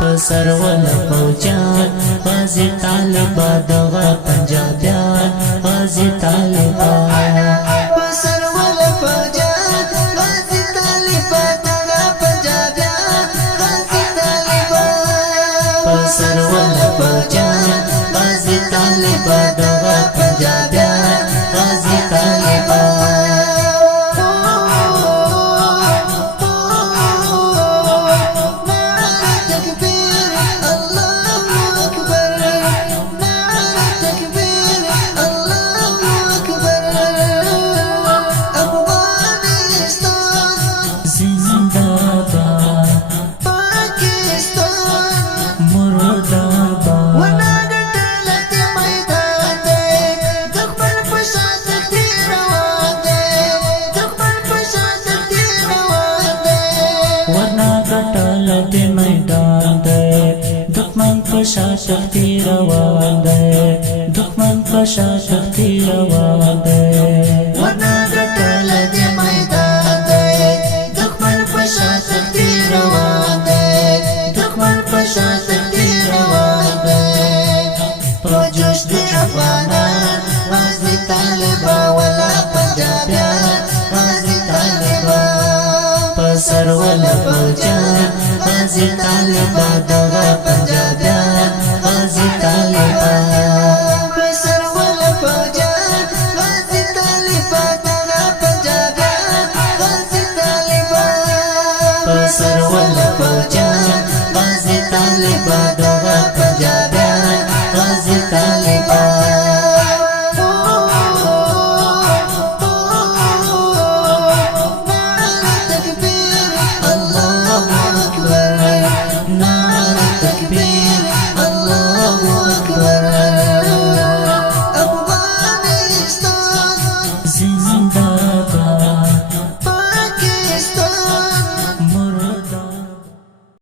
پسر ولا فوجان غازی طالبا دغا پنجابیان غازی طالبا پسر ولا فوجان غازی طالبا دغا پنجابیان غازی طالبا پسر ولا فوجان غازی طالبا دغا پنجابیان غازی طالبا شاشختی روان دے دخمن پر شاشختی روان دے ورنہ گٹل دے میدان دے دخمن پر شاشختی روان دے دخمن پر شاشختی روان دے پروجوش دے افغانان غازی طالبا ولا پنجابیان غازی طالبا پسر ولا فوجان غازی طالبا دغا پنجابیان غازی طالبا پسر ولا فوجان غازی طالبا دغا پنجابیان غازی طالبا پسر ولا فوجان